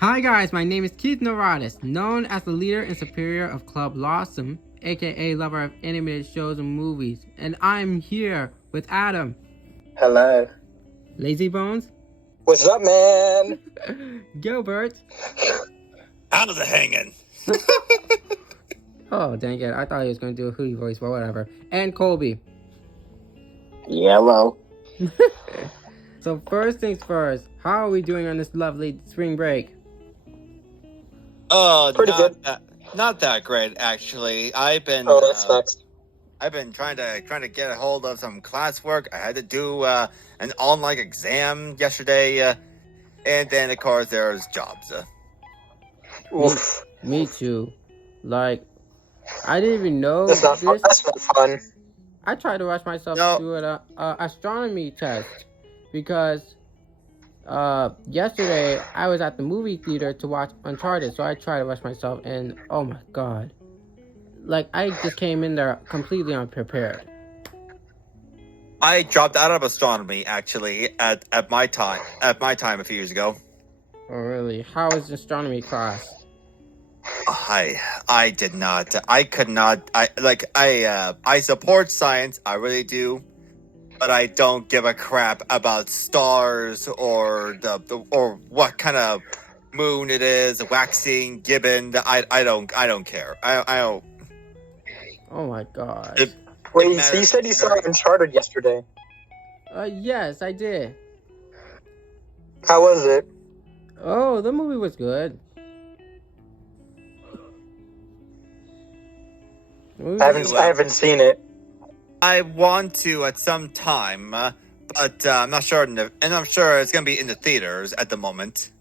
Hi guys, my name is Keith Noratis, known as the leader and superior of Club LASM, aka lover of animated shows and movies, and I'm here with Adam. Hello. Lazy Bones. What's up, man? Gilbert. How's it hanging? Oh, dang it, I thought he was going to do a Hootie voice, but whatever. And Colby. Yellow. So first things first, how are we doing on this lovely spring break? Oh, Pretty good. Not that great, actually. I've been that sucks. I've been trying to get a hold of some classwork. I had to do an online exam yesterday, and then of course there's jobs. Oof. Me too. Like, I didn't even know That's not fun. That's not fun. I tried to rush myself to an astronomy test because yesterday I was at the movie theater to watch Uncharted, so I tried to rush myself, and oh my god, like I just came in there completely unprepared. I dropped out of astronomy actually at my time a few years ago. Oh really? How was the astronomy class? I did not. I could not. I support science. I really do. But I don't give a crap about stars or or what kind of moon it is, waxing, gibbon. I don't care. I don't. Oh my god. Wait, so you said you saw Uncharted yesterday? Yes, I did. How was it? Oh, the movie was good. I haven't seen it. I want to at some time, but I'm not sure. And I'm sure it's gonna be in the theaters at the moment.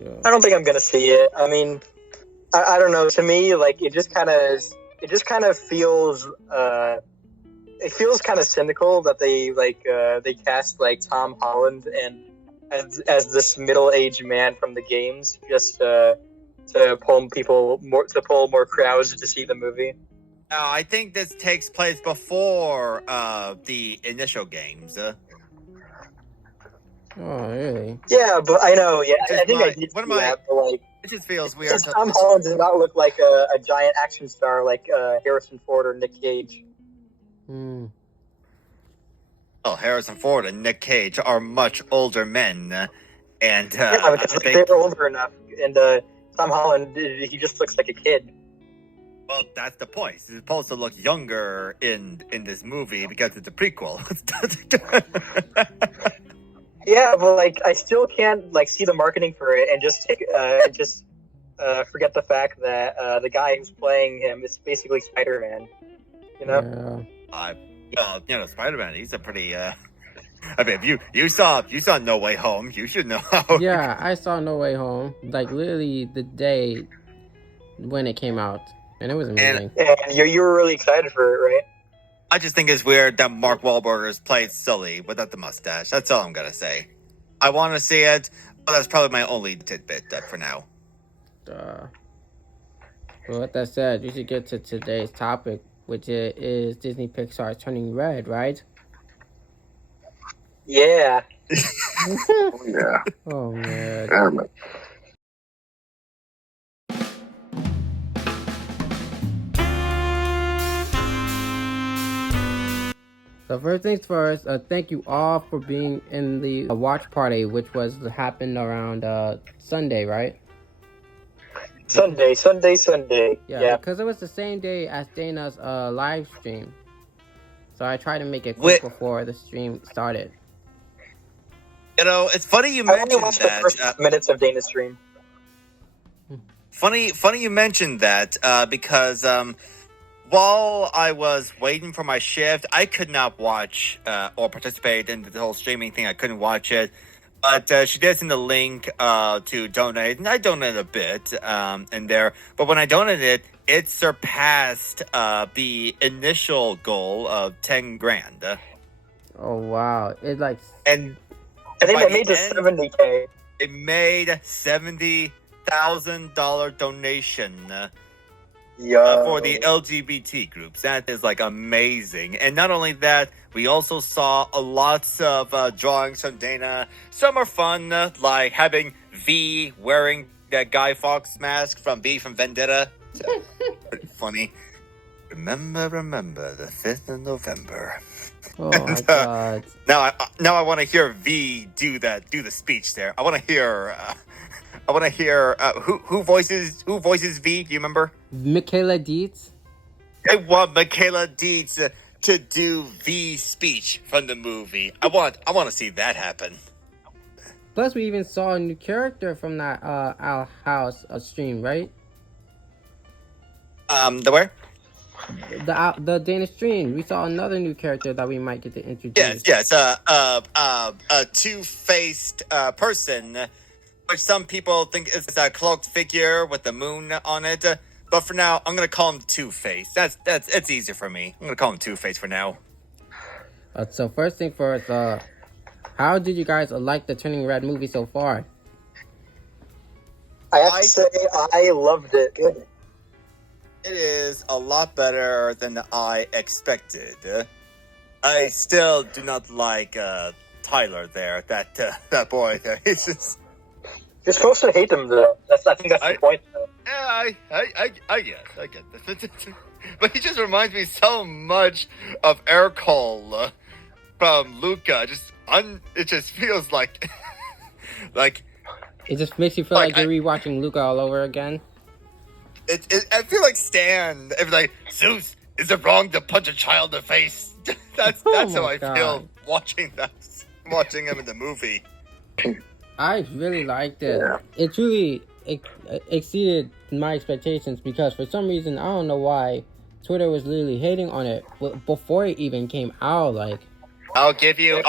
Yeah. I don't think I'm gonna see it. I mean, I don't know. To me, like it just kind of feels. It feels kind of cynical that they cast like Tom Holland and as this middle-aged man from the games just to pull more crowds to see the movie. I think this takes place before the initial games. Oh really? Yeah, but I know. Yeah, I think I did see that. But like, it just feels weird. Tom Holland does not look like a giant action star like Harrison Ford or Nick Cage. Hmm. Well, Harrison Ford and Nick Cage are much older men, and yeah, because they're older enough, and Tom Holland, he just looks like a kid. Well, that's the point. He's supposed to look younger in this movie because it's a prequel. Yeah, but like I still can't like see the marketing for it and just forget the fact that the guy who's playing him is basically Spider-Man. You know? Yeah. Spider-Man. He's a pretty. I mean, if you saw No Way Home, you should know how. Yeah, I saw No Way Home like literally the day when it came out, and it was amazing. And you were really excited for it, right? I just think it's weird that Mark Wahlberg is played Sully without the mustache. That's all I'm gonna say. I want to see it, but that's probably my only tidbit for now. Well, with that said, you should get to today's topic, which is Disney Pixar turning red, right? Yeah. Yeah. Oh man. Damn it. So first things first, thank you all for being in the watch party, which happened around Sunday, right? Sunday. Yeah, because it was the same day as Dana's live stream. So I tried to make it quick before the stream started. You know, it's funny you mentioned that. I only watched the first minutes of Dana's stream. Funny you mentioned that because while I was waiting for my shift, I could not watch or participate in the whole streaming thing. I couldn't watch it. But she did send the link to donate, and I donated a bit in there. But when I donated, it surpassed the initial goal of $10,000. Oh wow! And I think they made it $70,000. It made $70,000 donation. for the LGBT groups. That is like amazing. And not only that, we also saw a lots of drawings from Dana. Some are fun, like having V wearing that Guy Fawkes mask from V from Vendetta. Pretty funny. Remember the 5th of November. Oh my god. Now I want to hear V do the speech there. I want to hear who voices V? Do you remember? Michaela Dietz? I want Michaela Dietz to do V's speech from the movie. I want to see that happen. Plus, we even saw a new character from that Our House stream, right? The where? The Danish stream. We saw another new character that we might get to introduce. Yes. A two-faced person, which some people think is a cloaked figure with the moon on it. But for now, I'm gonna call him Two-Face. It's easier for me. I'm gonna call him Two-Face for now. So first thing first, how did you guys like the Turning Red movie so far? I have to say, I loved it. It is a lot better than I expected. I still do not like Tyler there. That boy there. He's just. You're supposed to hate him, though. I think that's the point, though. Yeah, I get this. But he just reminds me so much of Ercole from Luca. It just feels like It just makes you feel like you're rewatching Luca all over again. I feel like Stan. It's like, Zeus, is it wrong to punch a child in the face? That's how I feel watching him in the movie. I really liked it. Yeah. It truly exceeded my expectations because for some reason, I don't know why, Twitter was literally hating on it before it even came out. Like, people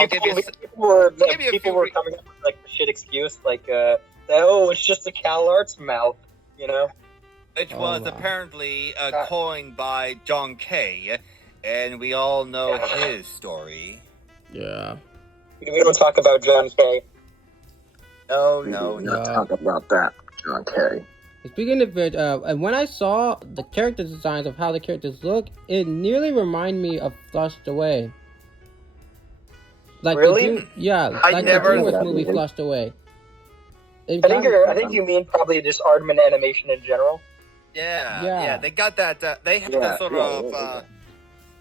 were coming up with like the shit excuse, like, it's just a Cal Arts mouth, you know? Which was apparently coined by John Kay, and we all know his story. Yeah. We don't talk about John Kay. No. Not talk about that, John Kay. Speaking of it, and when I saw the character designs of how the characters look, it nearly reminded me of Flushed Away. Like really? Like the DreamWorks movie Flushed Away. I think you mean probably just Aardman animation in general. Yeah. They got that. They have that sort of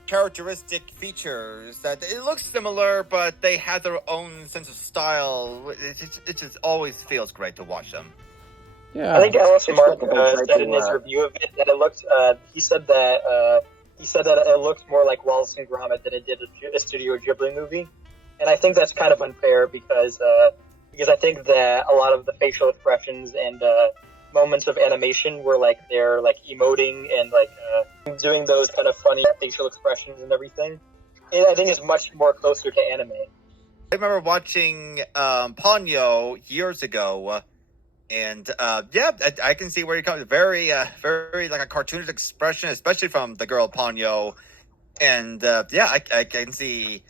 characteristic features that it looks similar, but they have their own sense of style. It just always feels great to watch them. Yeah. I think Alice Mark said in his review of it that it looked. He said that it looked more like Wallace and Gromit than it did a Studio Ghibli movie, and I think that's kind of unfair because I think that a lot of the facial expressions and moments of animation were like they're like emoting and like doing those kind of funny facial expressions and everything. And I think it's much more closer to anime. I remember watching Ponyo years ago, and I can see where you're coming. Very like a cartoonish expression, especially from the girl Ponyo, and I can see.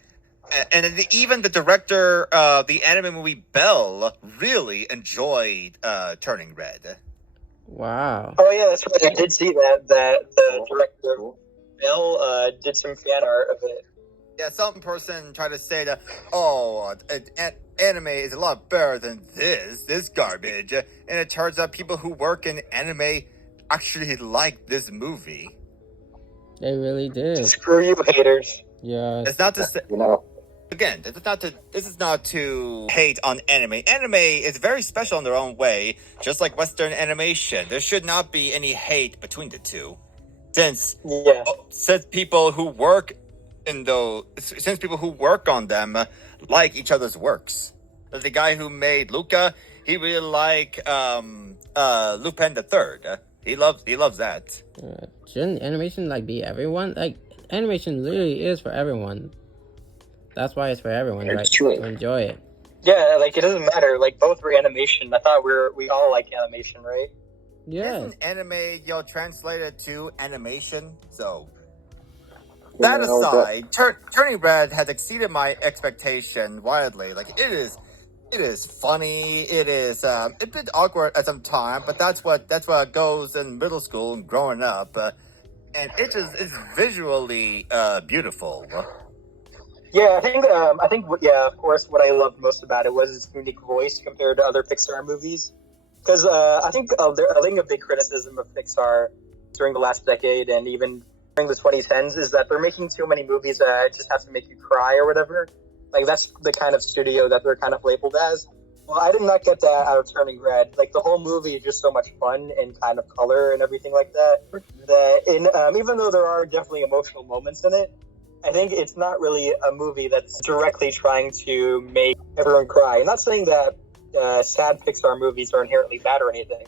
And even the director of the anime movie Belle really enjoyed Turning Red. Wow. Oh yeah, that's right. I did see that the director Belle did some fan art of it. Yeah, some person tried to say that, anime is a lot better than this garbage. And it turns out people who work in anime actually like this movie. They really did. Screw you, haters. Yeah. It's not to say... Again, this is not to hate on anime. Anime is very special in their own way, just like Western animation. There should not be any hate between the two, since people who work on them like each other's works. The guy who made Luca, he really liked Lupin the Third. He loves that. Shouldn't animation be everyone? Like, animation literally is for everyone. That's why it's for everyone, right? To enjoy it. Yeah, it doesn't matter. Both were animation. I thought we all like animation, right? Yeah. Isn't anime, translated to animation? So, that aside, Turning Red has exceeded my expectation wildly. It is It is funny. It is a bit awkward at some time, but that's what goes in middle school and growing up. And it just is visually beautiful. Yeah, yeah, of course, what I loved most about it was its unique voice compared to other Pixar movies. Because I think a big criticism of Pixar during the last decade and even during the 2010s is that they're making too many movies that just have to make you cry or whatever. Like that's the kind of studio that they're kind of labeled as. Well, I did not get that out of Turning Red. Like the whole movie is just so much fun and kind of color and everything like that. That even though there are definitely emotional moments in it, I think it's not really a movie that's directly trying to make everyone cry. I'm not saying that sad Pixar movies are inherently bad or anything.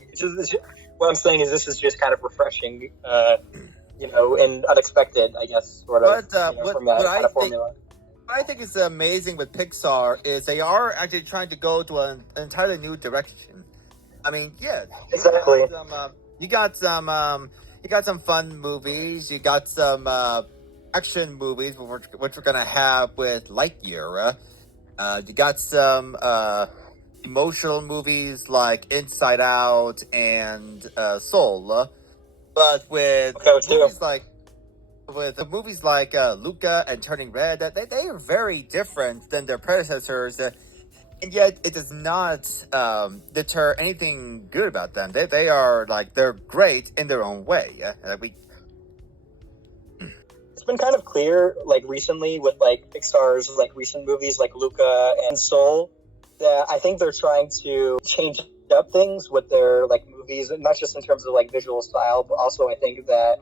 What I'm saying is this is just kind of refreshing, and unexpected, I guess, sort of, from that kind of formula. What I think is amazing with Pixar is they are actually trying to go to an entirely new direction. I mean, yeah, exactly. You got some fun movies. You got some action movies, which we're gonna have with Lightyear. You got some emotional movies like Inside Out and Soul. But with movies like Luca and Turning Red, they are very different than their predecessors. And yet, it does not deter anything good about them. They are they're great in their own way. It's been kind of clear, recently with Pixar's recent movies like Luca and Soul, that I think they're trying to change up things with their movies, not just in terms of visual style, but also I think that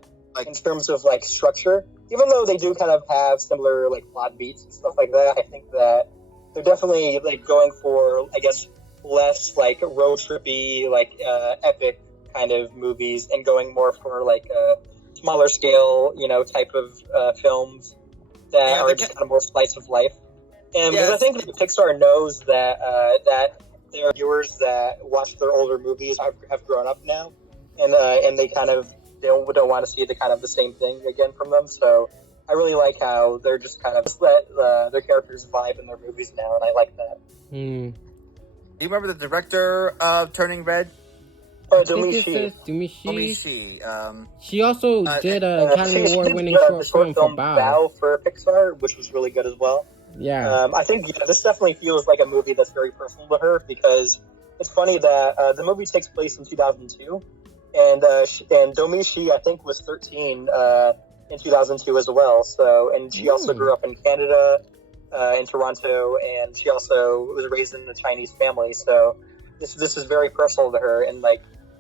in terms of structure. Even though they do kind of have similar plot beats and stuff like that, I think that they're definitely going for, I guess, less road trippy, epic kind of movies, and going more for smaller scale, type of films that are just kind of more slice of life. And because I think that Pixar knows that that their viewers that watch their older movies have grown up now, and they kind of don't want to see the same thing again from them. So I really like how they're just kind of just let their characters vibe in their movies now, and I like that. Do you remember the director of Turning Red? Domi Shi. She also did an Academy Award-winning short film for Bao for Pixar, which was really good as well. Yeah. I think this definitely feels like a movie that's very personal to her, because it's funny that the movie takes place in 2002, and Domi Shi, I think, was 13 in 2002 as well. So, and she also grew up in Canada, in Toronto, and she also was raised in a Chinese family. So this is very personal to her, and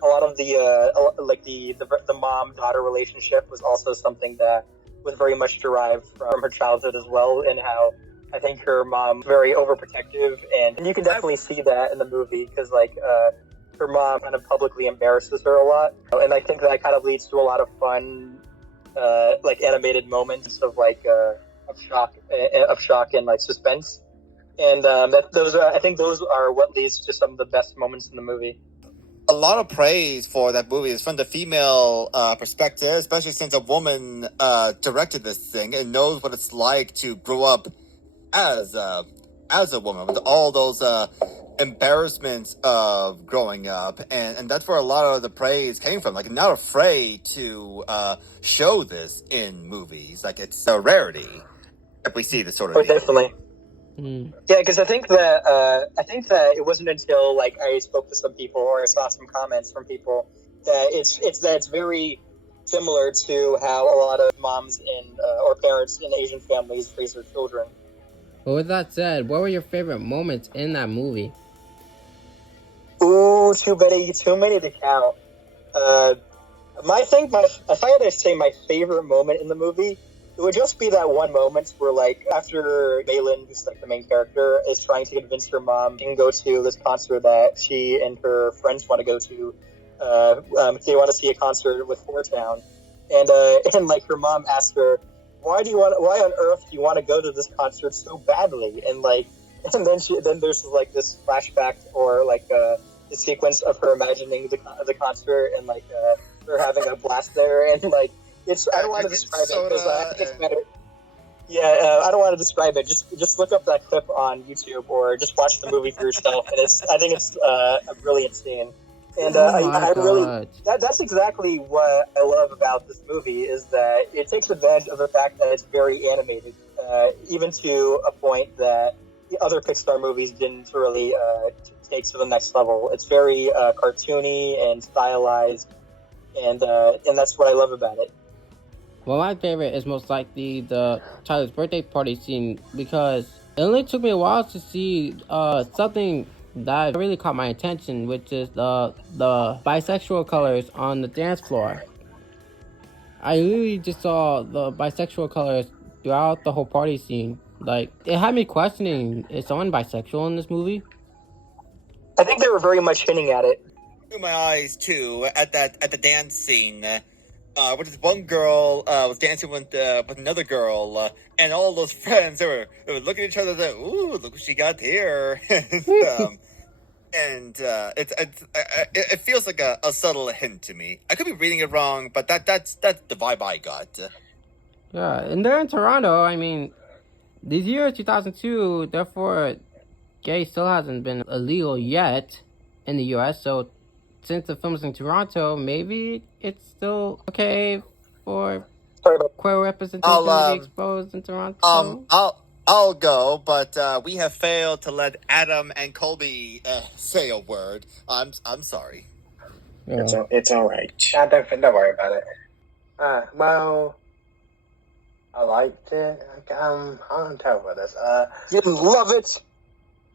a lot of the mom-daughter relationship was also something that was very much derived from her childhood as well, and how I think her mom was very overprotective, and you can definitely see that in the movie, because her mom kind of publicly embarrasses her a lot, and I think that kind of leads to a lot of fun animated moments of shock and suspense, and I think those are what leads to some of the best moments in the movie. A lot of praise for that movie is from the female perspective, especially since a woman directed this thing and knows what it's like to grow up as a woman with all those embarrassments of growing up, and that's where a lot of the praise came from. Not afraid to show this in movies. It's a rarity if we see this sort of thing. Definitely. Yeah, because I think that it wasn't until I spoke to some people, or I saw some comments from people, that it's very similar to how a lot of moms or parents in Asian families raise their children. Well, with that said, what were your favorite moments in that movie? Ooh, too many to count. If I had to say my favorite moment in the movie, it would just be that one moment where, after Malin, who's the main character, is trying to convince her mom to go to this concert that she and her friends want to go to. They want to see a concert with Four Town, and her mom asks her, why on earth do you want to go to this concert so badly? And then there's this flashback, or the sequence of her imagining the concert, and her having a blast there, and I don't want to describe it because I think it's better. Yeah, I don't want to describe it. Just look up that clip on YouTube or just watch the movie for yourself. And I think it's a brilliant scene. And Oh my I really god. that's exactly what I love about this movie is that it takes advantage of the fact that it's very animated, even to a point that the other Pixar movies didn't really take to the next level. It's very cartoony and stylized, and that's what I love about it. Well, my favorite is most likely the Tyler's birthday party scene because it only took me a while to see something that really caught my attention, which is the bisexual colors on the dance floor. I literally just saw the bisexual colors throughout the whole party scene. Like, it had me questioning, is someone bisexual in this movie? I think they were very much hinting at it. Through my eyes too at the dance scene. Where this one girl was dancing with another girl, and all those friends they were looking at each other like, "Ooh, look what she got here," and it feels like a subtle hint to me. I could be reading it wrong, but that's the vibe I got. Yeah, and they're in Toronto. I mean, this year is 2002, therefore, gay still hasn't been illegal yet in the US, so since the film's in Toronto, maybe it's still okay for queer representation to be exposed in Toronto. I'll go, but we have failed to let Adam and Colby say a word. I'm sorry. Yeah. It's all right. Don't worry about it. Well, I liked it. I don't tell about this. You didn't love it?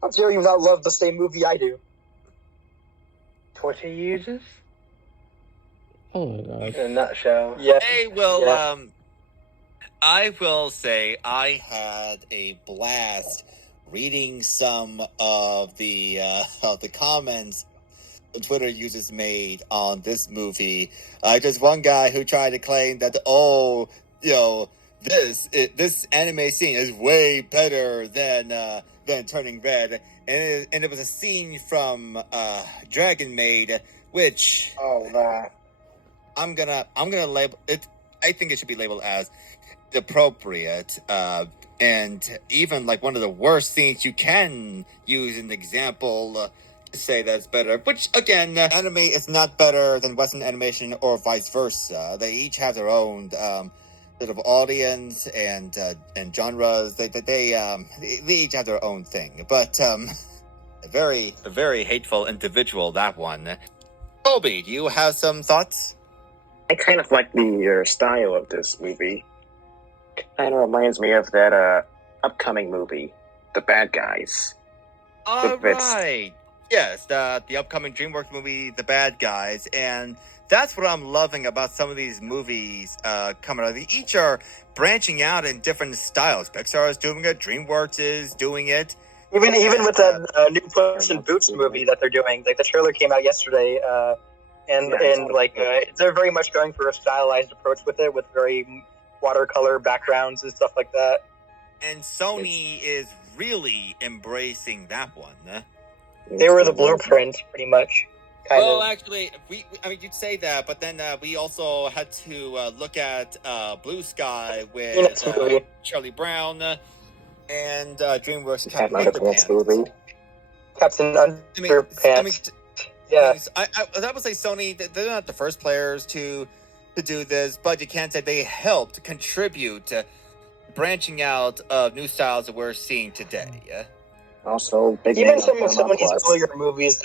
How dare you not love the same movie I do? Twitter users? Oh my god. In a nutshell. Yeah. Hey, well, I will say I had a blast reading some of the comments Twitter users made on this movie. There's one guy who tried to claim that this anime scene is way better than Turning Red, and it was a scene from Dragon Maid, which that. I'm gonna label it. I think it should be labeled as appropriate, and even like one of the worst scenes you can use an example to say that's better. Which again, anime is not better than Western animation or vice versa. They each have their own sort of audience and genres. They each have their own thing. But a very hateful individual, that one. Colby, do you have some thoughts? I kind of like the style of this movie. Kind of reminds me of that upcoming movie, The Bad Guys. All right. Yes, the upcoming DreamWorks movie, The Bad Guys, and that's what I'm loving about some of these movies coming out. They each are branching out in different styles. Pixar is doing it. DreamWorks is doing it. Even with that new Puss in Boots movie that they're doing, like the trailer came out yesterday, and they're very much going for a stylized approach with it, with very watercolor backgrounds and stuff like that. And Sony is really embracing that one. They were the blueprint, pretty much. Actually, you'd say that, but then we also had to look at Blue Sky with Charlie Brown and DreamWorks Captain Underpants. Captain Underpants. Yeah. I would say Sony, they're not the first players to do this, but you can't say they helped contribute to branching out of new styles that we're seeing today. Yeah. Also, even some of Sony's earlier movies,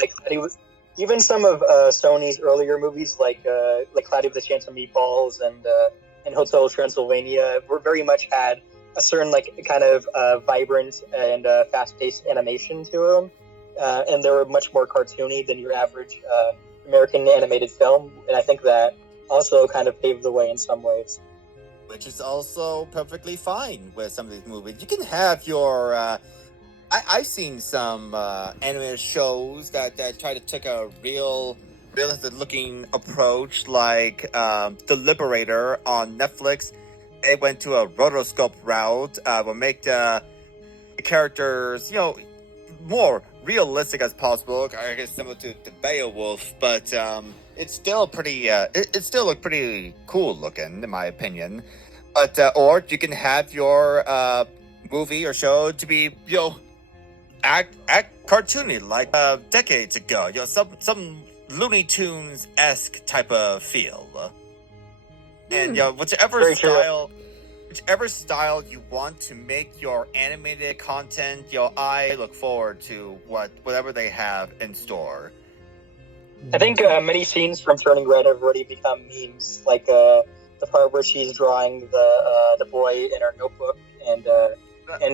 even some of Sony's earlier movies, like Cloudy with a Chance of Meatballs and Hotel Transylvania, were very much had a certain kind of vibrant and fast-paced animation to them, and they were much more cartoony than your average American animated film. And I think that also kind of paved the way in some ways. Which is also perfectly fine with some of these movies. You can have your. I've seen some animated shows that try to take a realistic-looking approach, like The Liberator on Netflix. They went to a rotoscope route, will make the characters, more realistic as possible. I guess similar to Beowulf, but it's still pretty. It still looked pretty cool looking, in my opinion. But or you can have your movie or show to be act cartoony like decades ago. Some Looney Tunes esque type of feel. And Very true. whichever style you want to make your animated content, I look forward to whatever they have in store. I think many scenes from Turning Red have already become memes, like the part where she's drawing the boy in her notebook, and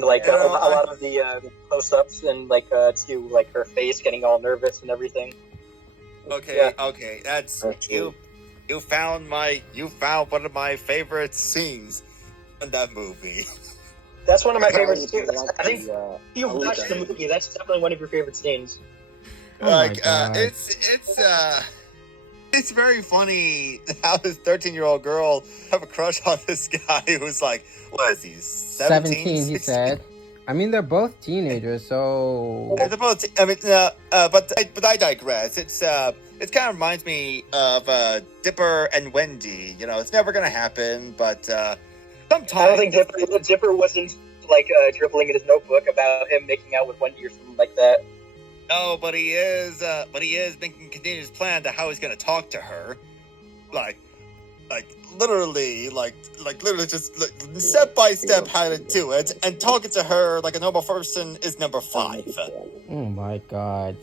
like a lot of the close-ups and like to like her face getting all nervous and everything. Okay, that's you. You found one of my favorite scenes in that movie. That's one of my favorites too. I think if you watched the movie, that's definitely one of your favorite scenes. It's very funny how this 13-year-old girl have a crush on this guy who's like, what is he, 17, he said. I mean, they're both teenagers, so... They're both, but I digress. It kind of reminds me of Dipper and Wendy. It's never going to happen, but sometimes... I don't think Dipper wasn't, like, dribbling in his notebook about him making out with Wendy or something like that. No, but he is making continuous plan to how he's gonna talk to her, literally just step by step how to do it, and talking to her like a normal person is number 5. Oh my god.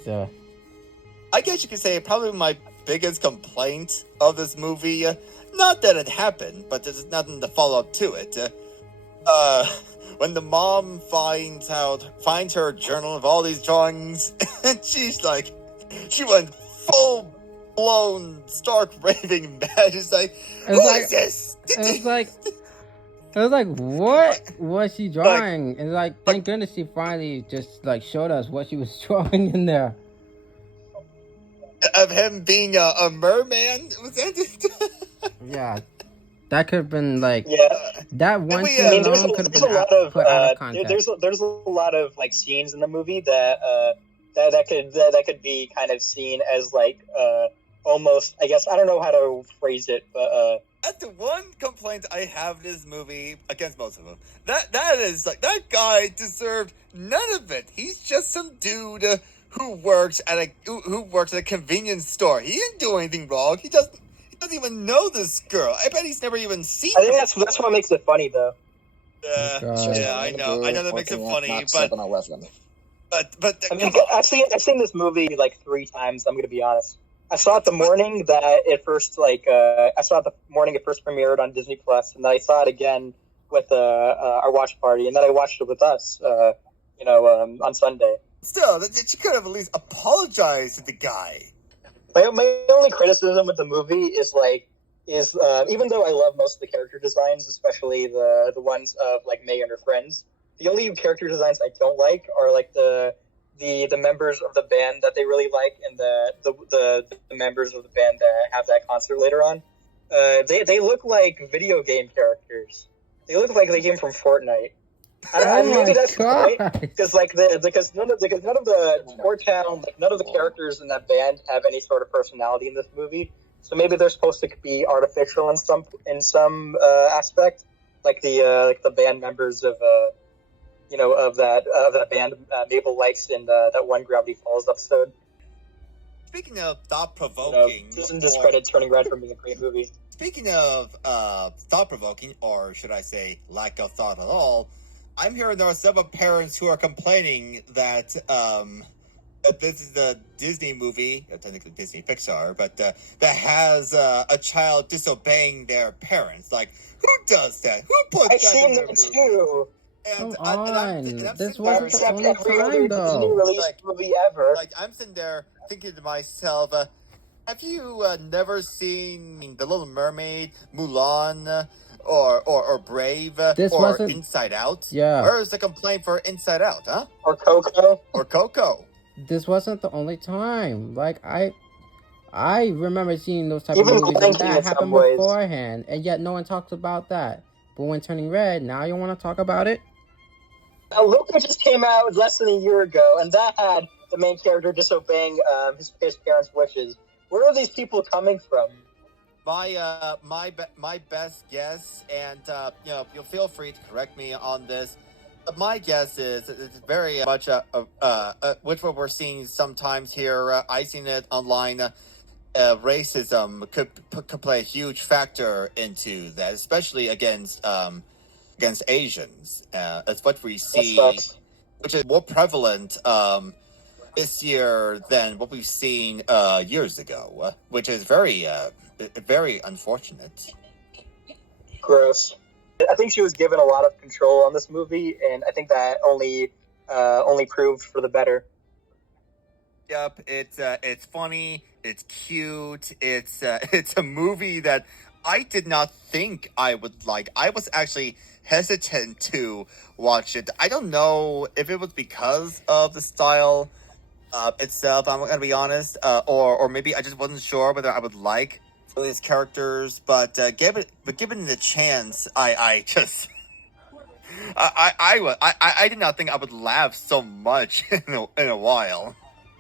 I guess you could say probably my biggest complaint of this movie, not that it happened, but there's nothing to follow up to it. When the mom finds her journal of all these drawings, and she went full-blown, stark raving mad. She's like, who is this? It was like, what was she drawing? And thank goodness she finally just showed us what she was drawing in there. Of him being a merman? Was that Yeah. That could have been that one scene alone could have been put out of context. There's a lot of scenes in the movie that could be kind of seen as almost, I guess, I don't know how to phrase it, but that's the one complaint I have in this movie against most of them. That is that guy deserved none of it. He's just some dude who works at a convenience store. He didn't do anything wrong. He doesn't even know this girl. I bet he's never even seen her. I think that's what makes it funny, though. I know that makes it funny, but I mean, I've seen this movie 3 times. I'm gonna be honest. I saw it the morning that it first premiered on Disney Plus, and then I saw it again with our watch party, and then I watched it with us, on Sunday. Still, she could have at least apologized to the guy. My only criticism with the movie is even though I love most of the character designs, especially the ones of May and her friends, the only character designs I don't like are the members of the band that they really like, and the members of the band that have that concert later on. They look like video game characters. They look like they came from Fortnite. Maybe that's the point, because none of the Port Town, none of the characters in that band have any sort of personality in this movie. So maybe they're supposed to be artificial in some aspect, like the band members of that band Mabel likes in that one Gravity Falls episode. Speaking of thought-provoking, doesn't discredit Turning Red from being a great movie. Speaking of thought-provoking, or should I say lack of thought at all, I'm hearing there are several parents who are complaining that this is a Disney movie, technically Disney Pixar, but that has a child disobeying their parents. Who does that? Who puts I've seen that too. Come on, this wasn't the only time though. Disney released movie ever. I'm sitting there thinking to myself, have you never seen The Little Mermaid, Mulan, or Brave, or Inside Out? Yeah. Where's the complaint for Inside Out, huh? Or Coco. Or Coco. This wasn't the only time. I remember seeing those type of movies and that happened beforehand, and yet no one talks about that. But when Turning Red, now you want to talk about it? Luca just came out less than a year ago, and that had the main character disobeying his parents' wishes. Where are these people coming from? My best guess, and you'll feel free to correct me on this. But my guess is it's very much which what we're seeing sometimes here. I seen it online. Racism could play a huge factor into that, especially against Asians. It's what we That see, sucks. which is more prevalent this year than what we've seen years ago, which is very unfortunate. Gross. I think she was given a lot of control on this movie, and I think that only proved for the better. Yep, it's funny, it's cute, it's a movie that I did not think I would like. I was actually hesitant to watch it. I don't know if it was because of the style itself. I'm gonna be honest, or maybe I just wasn't sure whether I would like some of these characters. But given the chance, I just. I did not think I would laugh so much in a while.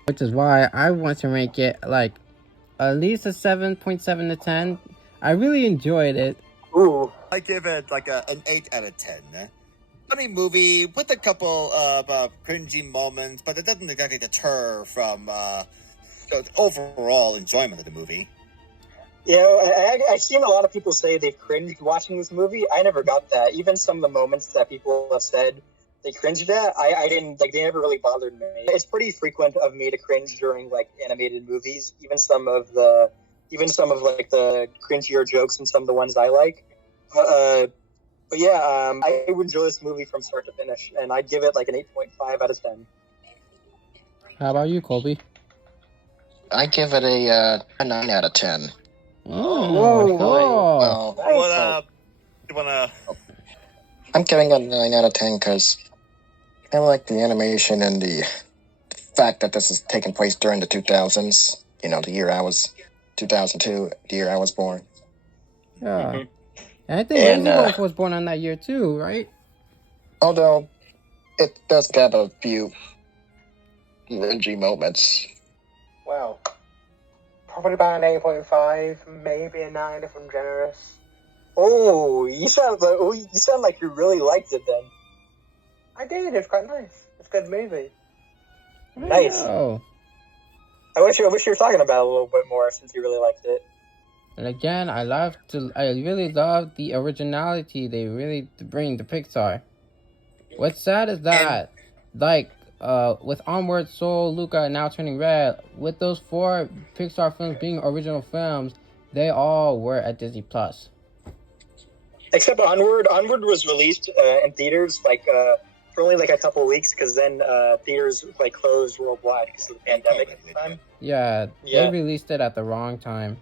Which is why I want to rank it like at least a 7.7 to 10. I really enjoyed it. Ooh. I give it like an 8 out of 10. Funny movie with a couple of cringy moments, but it doesn't exactly deter from the overall enjoyment of the movie. I've seen a lot of people say they've cringed watching this movie. I never got that. Even some of the moments that people have said they cringed at, I didn't like. They never really bothered me. It's pretty frequent of me to cringe during like animated movies. Even some of like the cringier jokes and some of the ones I like. But yeah, I would enjoy this movie from start to finish, and I'd give it like an 8.5 out of 10. How about you, Colby? I give it a 9 out of 10. Whoa! Well, You wanna? I'm giving it a 9 out of 10 because I like the animation and the fact that this is taking place during the 2000s. You know, the year I was 2002, the year I was born. Yeah. And I think And, Lazy Wolf was born on that year too, right? Although it does have a few cringy moments. Well, probably about an 8.5, maybe a 9 if I'm generous. Oh, you sound like you really liked it then. I did. It's quite nice. It's a good movie. Nice. Oh. I wish you were talking about it a little bit more since you really liked it. And again, I really love the originality they really bring to Pixar. What's sad is that, with Onward, Soul, Luca, and Now Turning Red, with those 4 Pixar films being original films, they all were at Disney Plus. Except Onward. Onward was released in theaters for only like a couple of weeks because then theaters like closed worldwide because of the pandemic at the time. Yeah, they released it at the wrong time.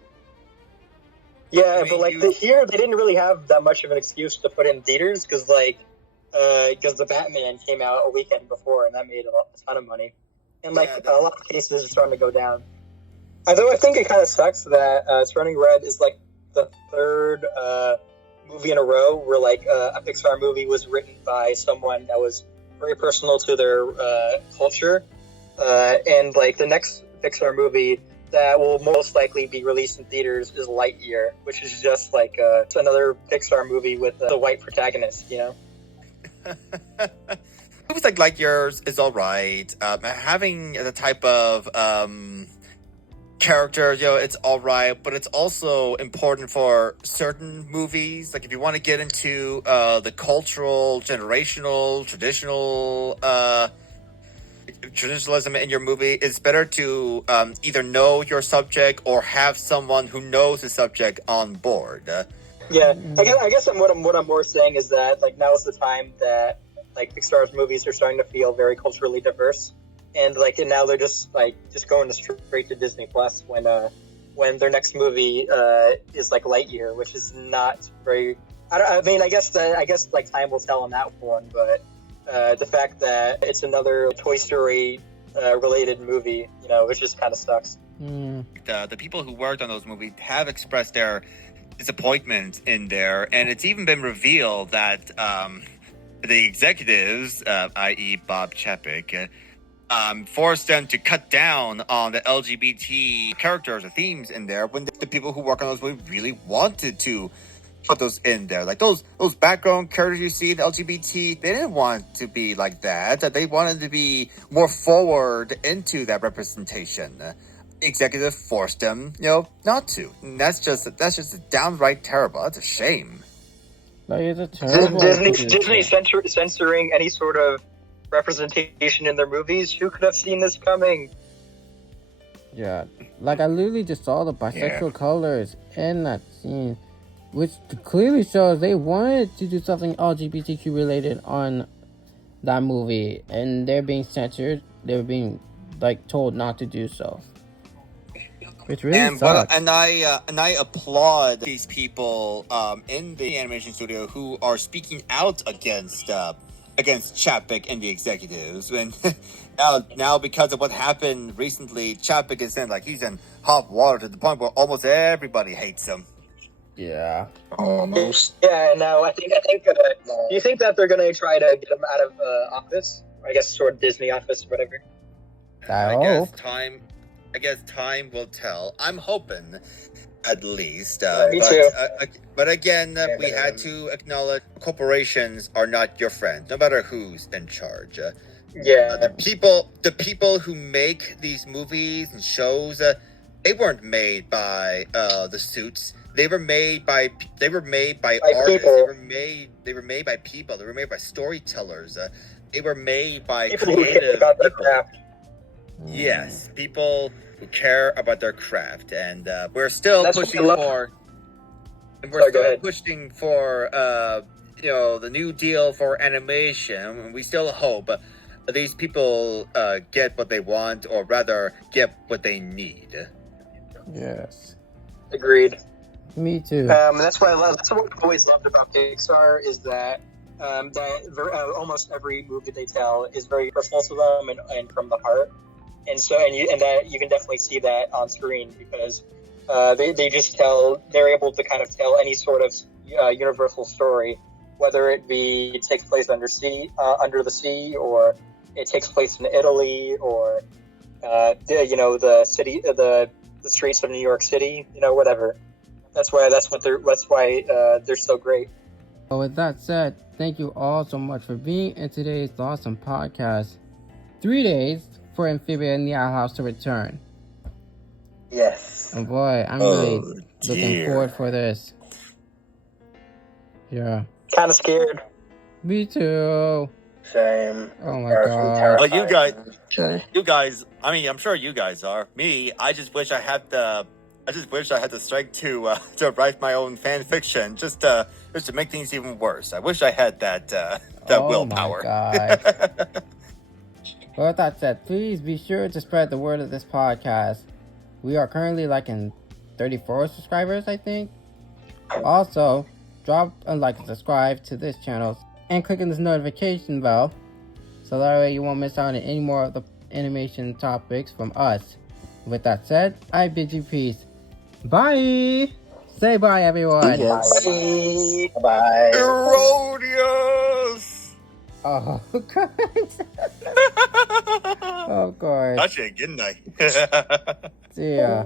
Yeah, but like here they didn't really have that much of an excuse to put in theaters because the Batman came out a weekend before and that made a ton of money, and a lot of cases are starting to go down. Although I think it kind of sucks that Turning Red is like the third movie in a row where like a Pixar movie was written by someone that was very personal to their culture, and like the next Pixar movie that will most likely be released in theaters is Lightyear, which is just like another Pixar movie with the white protagonist, you know? Movies like Lightyear is all right. Having the type of character, it's all right, but it's also important for certain movies. Like if you want to get into the cultural, generational, traditionalism in your movie, it's better to either know your subject or have someone who knows the subject on board. Yeah, I guess what I'm more saying is that like now is the time that like Pixar's movies are starting to feel very culturally diverse, and now they're just going straight to Disney Plus when their next movie is like Lightyear, which is not very. I guess time will tell on that one, but the fact that it's another Toy Story related movie, it just kind of sucks. The people who worked on those movies have expressed their disappointment in there, and it's even been revealed that the executives, i.e. Bob Chapek, forced them to cut down on the LGBT characters or themes in there when the people who work on those movies really wanted to put those in there. Like those background characters you see in LGBT, they didn't want to be like that. They wanted to be more forward into that representation. The executive forced them, not to. And that's just downright terrible. That's a shame. Like, it's a terrible Disney censoring any sort of representation in their movies. Who could have seen this coming? Yeah, like I literally just saw the bisexual colors in that scene, which clearly shows they wanted to do something LGBTQ related on that movie, and they're being censored. They're being told not to do so, which really sucks. And I applaud these people in the animation studio who are speaking out against Chapek and the executives. And now because of what happened recently, Chapek is he's in hot water to the point where almost everybody hates him. Yeah. Almost. Yeah, no, I think. Do you think that they're gonna try to get him out of office? I guess sort of Disney office, or whatever. I guess time will tell. I'm hoping, at least. Me too. But again, we had to acknowledge corporations are not your friends, no matter who's in charge. Yeah. The people who make these movies and shows, they weren't made by the suits. They were made by artists. People. They were made by people. They were made by storytellers. They were made by People who care creative about their people. craft. Yes, people who care about their craft, and we're still pushing for. And we're still pushing for, the new deal for animation, and we still hope these people get what they want, or rather, get what they need. Yes. Agreed. Me too. That's what I've always loved about Pixar is that almost every movie they tell is very personal to them and from the heart, and that you can definitely see that on screen because they're able to kind of tell any sort of universal story, whether it takes place under the sea, or it takes place in Italy, or the streets of New York City, whatever. That's why they're so great. Well, with that said, thank you all so much for being in today's awesome podcast. 3 days for Amphibia and the Owl House to return. Yes. Oh boy, I'm really looking forward for this. Yeah. Kind of scared. Me too. Same. Oh my god. But you guys, I mean, I'm sure you guys are. Me, I just wish I had the strength to write my own fan fiction, just to make things even worse. I wish I had that willpower. Oh my god. Well, with that said, please be sure to spread the word of this podcast. We are currently in 34 subscribers, I think. Also, drop a like and subscribe to this channel and click on this notification bell so that way you won't miss out on any more of the animation topics from us. With that said, I bid you peace. Bye! Say bye, everyone. Yes. Bye. Herodias! Oh, God. Oh, God. Touch it, didn't I? See ya.